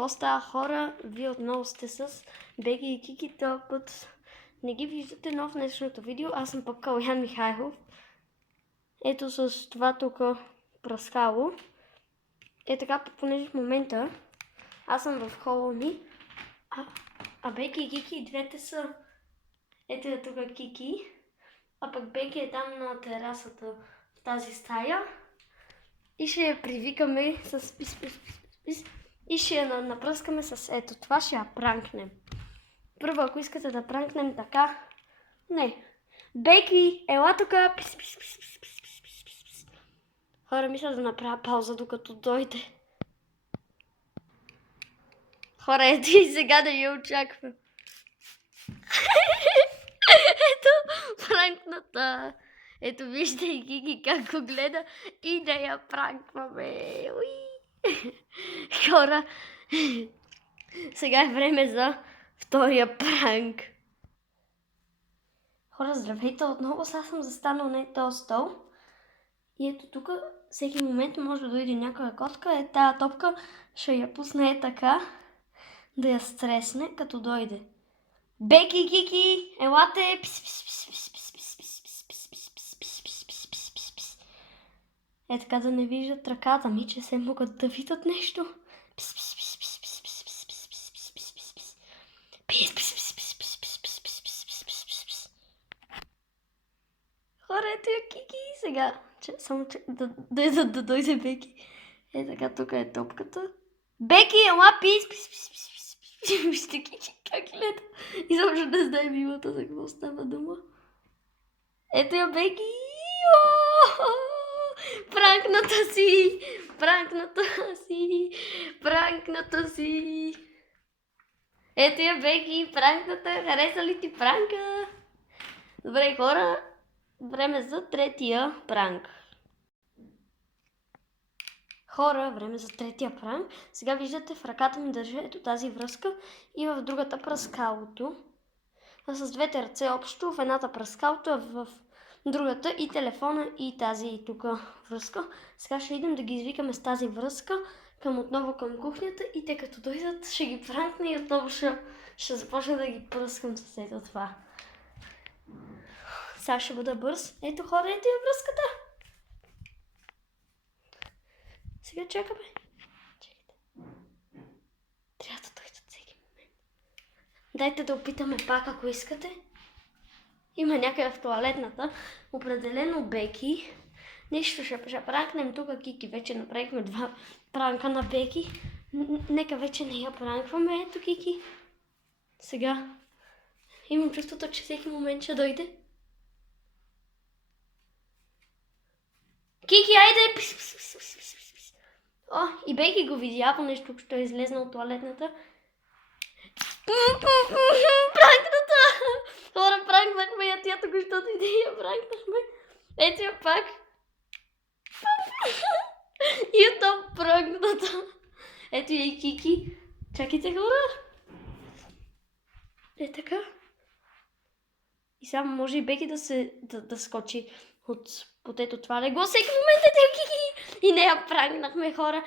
Какво става, хора? Вие отново сте с Беги и Кики. Този път не ги виждате, но в днешното видео аз съм пък Калян Михайлов. Ето с това тук пръскало. Е така, понеже в момента аз съм в хола ми, а Беги и Кики двете са... Ето е тук Кики, а пък Беги е там на терасата в тази стая. И ще я привикаме с пис. И ще я напръскаме с ето това, ще я пранкнем. Първо, ако искате да пранкнем така... Не. Беги, ела тука. Пис. Хора, мисля да направя пауза, докато дойде. Хора, ето и сега да я очаквам. Ето пранкната. Ето вижте и Гиги как го гледа и да я пранкваме. Хора, сега е време за втория пранк. Хора, здравейте отново. Сега съм застанал на този стол. И ето тук всеки момент може да дойде някоя котка. Е тая топка ще я пусне е така, да я стресне като дойде. Беги, Кики, елате! Е така да не виждат ръката ми, че се могат да видят нещо. Хора, ето я Кики сега. Само да дойде Беги. Е така, тук е топката. Беги, ела пис. Вижте Кики как гледа. Изобщо не знае милата за какво става дума. Ето я Беги. Пранкната си. Ето я Беги, пранкната. Хареса ли ти пранка? Добре, хора, време за третия пранк. Хора, време за третия пранк. Сега виждате в ръката ми държа ето тази връзка и в другата пръскалото. С двете ръце общо, в едната пръскалото, в другата и телефона и тази тук връзка. Сега ще идем да ги извикаме с тази връзка отново към кухнята и те като дойдат ще ги пранкна и отново ще започна да ги пръскам с ето това. Сега ще бъда бърз. Ето хора, ето е връзката. Сега чакаме. Чакайте. Трябва да дойдат всеки момент. Дайте да опитаме пак, ако искате. Има някъде в тоалетната. Определено Беки. Нищо ще пранкнем тук Кики. Вече направихме 2 пранка на Беки. Нека вече не я пранкваме. Ето Кики. Сега имам чувството, че всеки момент ще дойде. Кики, айде! О, и Беки го видя, понеже тук ще е излезна от тоалетната. Пранкната! Хора, пранкнахме я, тя тук, защото иде я пранкнахме. Ето я пак. И ето пранкната. Ето я и Кики. Чакайте, хора. Е така. И само може и Беки да скочи от ето това легло. Всеки момент е Кики. И не я пранкнахме, хора.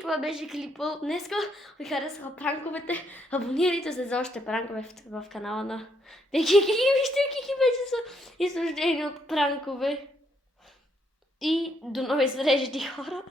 Това беше клипа от днеска. Ви харесаха пранковете. Абонирайте се за още пранкове в канала на Беги и Кики. Вижте, Кики вече са изслуждени от пранкове. И до нови срещи, хора.